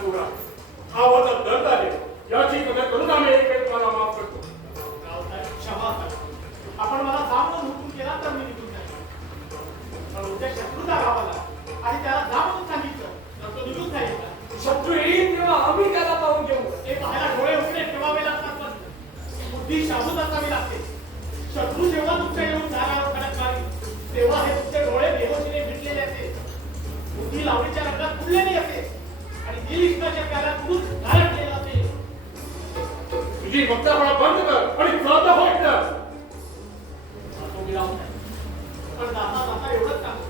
सोडा. आवाजात दर्द आले याची कदर करून आम्ही एक वेळ तुम्हाला माफ करतो. क्षमा करा. आपण मला जाणून हुकूम केला तर मी निघून जाईल. पण उद्या शत्रूचा गावाला आणि त्याला जा म्हणून सांगितलं तर तो निघून जाईल का? शत्रू येईल तेव्हा आम्ही त्याला पाहून घेऊ. ते पाहायला डोळे उघडे ठेवावे लागतात. पण बुद्धी शाबूत असावी लागते. शत्रू जेव्हा तुमच्या येऊन जागावर खडक मारी तेव्हा हे तुमचे डोळे बेहोशीने मिटलेले असते. बुद्धी लावणीच्या रंगात फुललेली असते आणि दिल इष्टाच्या प्याला तुझ गायब केलेला असते. तुझी वक्तापणा बंद कर आणि जाता होय तर. तो मिळावत नाही. पण जाता जाता एवढंच सांगतो.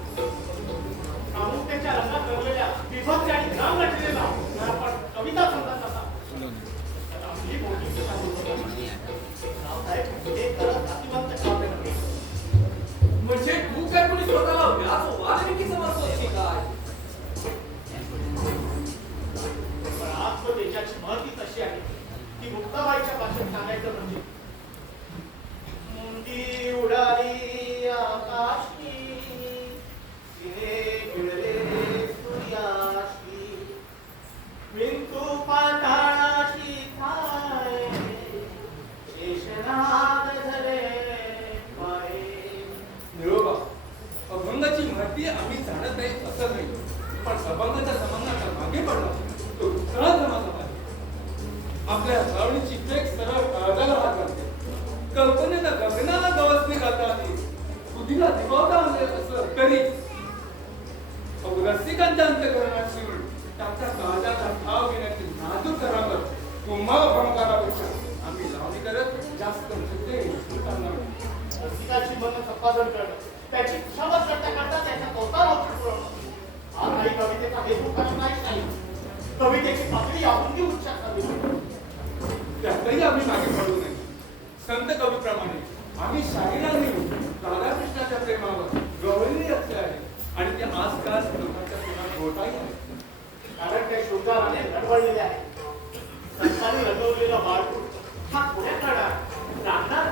प्रामुख्याच्या रंगात रंगलेल्या विभक्त आणि ग्राम रचनेला जर आपण कविता समजत असा तर आपली बोलणी रावसाहेब हे खरं जातीवंत काव्य नव्हे. म्हणजे तू काय कोणी स्वतःला व्यास वाल्मिकी समजतोस की काय? पण आत्मतेजाची महती तशी आहे की मुक्ताबाईच्या भाषेत सांगायचं म्हणजे मुंडी उडाली आकाशी तिने गिळले सूर्याशी विंतू पाताळाशी थाय शेषनाग झाले पाय. निरोबा, अभंगाची महती आम्ही जाणत नाही असं नाही, पण अभंगाच्या संबंधाचा मागे पडला तो उत्साहधर्माचा आहे. आपल्या लावणीची पेक सरळ काळजाला हात घालते. कल्पनेला गगनाला गवसणी घालता आली, बुद्धीला दिवावता आणले असं तरी रसिकांच्या अंतःकरणात शिरून त्याच्या काळजाचा ठाव घेण्याची नाजूक करावर तुम्हाला भंगारापेक्षा आम्ही लावणी करत जास्त रसिकाची मन संपादन करणं, त्याची क्षमता करता करता त्याच्या कौतार औषध पुरवणं हा काही कवितेचा हेतू खरं नाही. कवितेची पातळी आपुंगी उच्च असावी. त्यातही आम्ही मागे पडू नये. संत कवीप्रमाणे आम्ही शाहिरांनी राधाकृष्णाच्या प्रेमावर गवळणी रचले आहे आणि ते आजकाल लोकांच्या प्रेमात घोटाही आहे. कारण त्या शोधाने रडवळलेले आहे. संतांनी रंगवलेला बाळकूट हा पुढे काढणार लागणार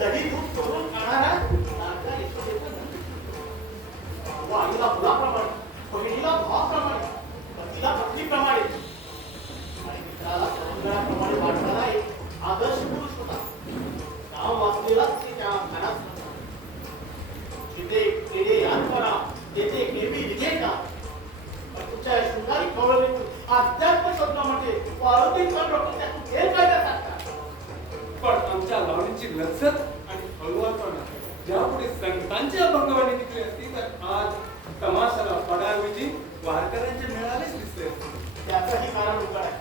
तरी दूध सोडून खाणारा लागला यशोदेचा नंद. व आईला मुलाप्रमाणे, बहिणीला भावाप्रमाणे, पतीला पत्नीप्रमाणे आणि मित्राला समुद्राप्रमाणे वाटणारा एक आदर्श पुरुष होता. नाव वाचलेलाच ते त्या घरात होता. जिथे केले आत्मना तेथे नेहमी विजेता. तुमच्या शृंगारी कवळीतून अध्यात्म शोधण्यामध्ये पार्वती पण डॉक्टर त्यातून खेळ काढण्यासारखा. पण आमच्या लावणीची लज्जत आणि हळूवारपणा ज्यापुढे संतांची अभंगवाणी निघली असती तर आज तमाशाला पडाऐवजी वारकऱ्यांचे मेळावेच दिसले. त्याचंही कारण उघड आहे.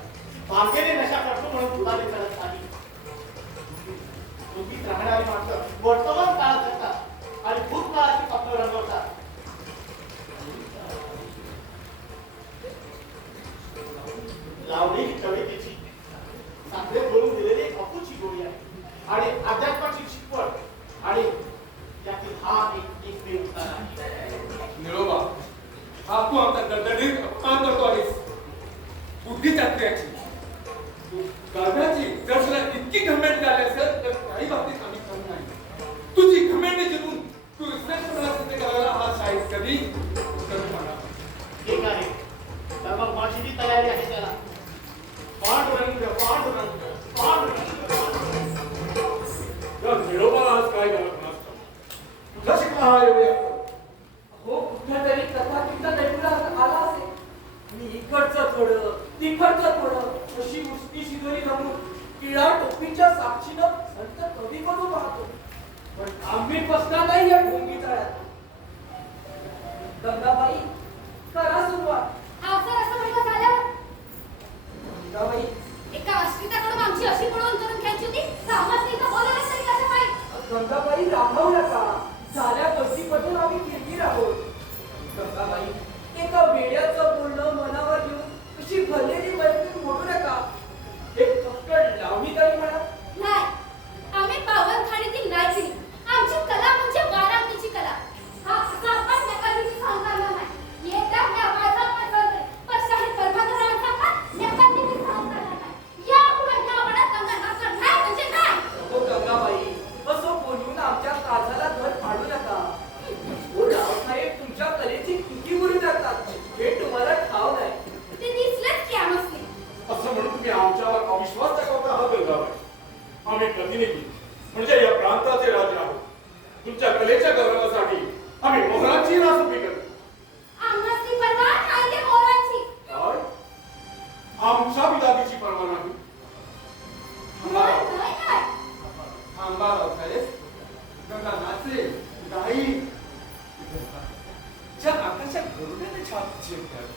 भांगेने नशा करतो म्हणून तुलाने करत नाही. तुम्ही राहणारी माणसं वर्तमान काळात जगतात आणि भूतकाळाची स्वप्न रंगवतात. लावणी ही कवितेची साखरे बोलून दिलेली एक अपूची गोळी आहे आणि अध्यात्माची शिकवण आणि त्यातील हा एक वेळ उतार आहे. निरोबा, हा तू आमचा दडदडीत अपमान करतो आहेस. बुद्धी त्यात्र्याची गाढाची जर तुला इतकी घमेंड झाली असेल तर काही बाबतीत आम्ही कमी नाही. तुझी घमेंड जिंकून तू इस्लामला सिद्ध करायला हा शाहीर कधी कमी होणार. ठीक आहे, तर मग माझी जी तयारी आहे त्याला पांडुरंग पांडुरंग पांडुरंग. निरोबा आज काय करत नसतो. तुझा शिकला हा एवढे हो, कुठल्या तरी कथा किंवा दैवला आला असेल. मी इकडचं थोडं तिकडचं थोडं अशी मुष्टी शिदोरी घालून किळा टोपीच्या साक्षीनं संत कवी बनू पाहतो. पण आम्ही बसणार नाही या ढोंगी तळ्यात. गंगाबाई, करा सुरुवात. असं म्हटलं झालं. गंगाबाई, एका आश्रिताकडून आमची अशी पळवून करून घ्यायची होती. सामाजिक बोलायला तरी कसं पाहिजे. गंगाबाई राहू नका. झाल्या गोष्टीमधून आम्ही किरकिर आहोत. गंगाबाई, एका वेड्याचं बोलणं मनावर घेऊन अशी भरलेली मैत्रीण मोडू नका. एक फक्त लावणी तरी म्हणा. नाही, आम्ही पावनखाणीतील नाही पिढी. आमची कला म्हणजे वाराणीची कला. हा असा आपण नकारीची सांगताना नाही. येत्या व्यापाराचा पण शाहीर परमात्मा प्रतिनिधी म्हणजे या प्रांताचे राजे आहोत. तुमच्या कलेच्या गौरवासाठी आम्ही मोहराची रास उभी करतो. आम्हाची परवा नाही ते मोराची. काय? आमच्या बिदातीची परवा नाही. नाही, नाही, नाही. थांबाराव साहेब, गंगा नाचेल, गाईल. ज्या आकाशात गरुडाने छाप झेपतात,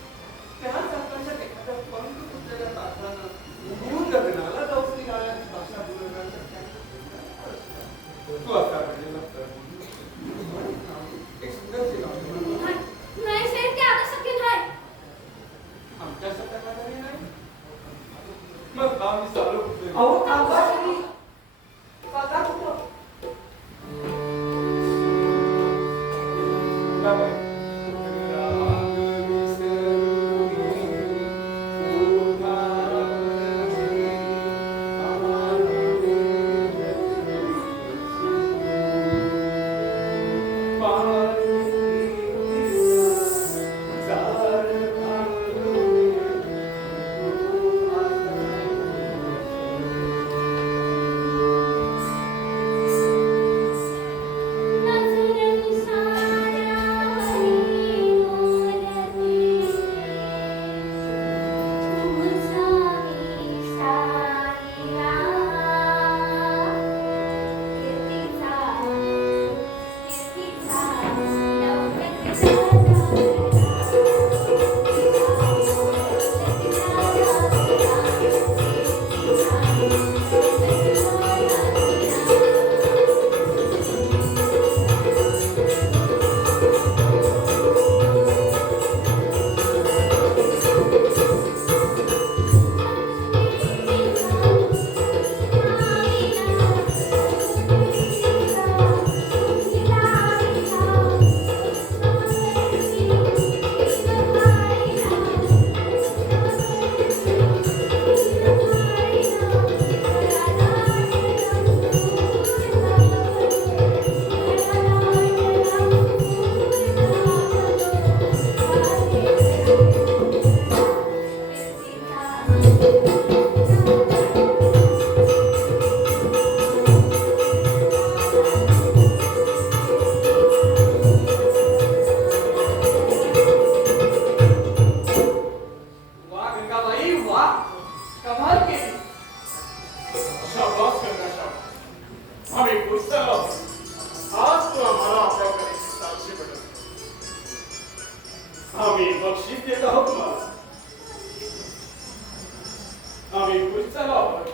त्याच आकाशात एखाद्या पंख फुटलेल्या तासानं उगवून लग्नाला जाऊसरी गाण्याची भाषा बोलवण्याचा तू असा घडलेला तर एक सुंदरशी गाणी म्हणून नाही, नाही साहेब, ते आता शक्य नाही. आमच्या सत्याकडे नाही. मग आम्ही चालू कुठे? अहो थांबा तरी. आता कुठं? बाबा नजरेने साऱ्या हरी मोरती, तुमचा सारिया कीर्तीचा वा गंगाबाई वा, कमाल केली. शाबास गंगा शाबास. आम्ही खुश झालो. आज तू आम्हाला आपल्या कलेची साक्षी पडली. आम्ही बक्षीस देत आहोत तुम्हाला. आम्ही खुश झालो आहोत.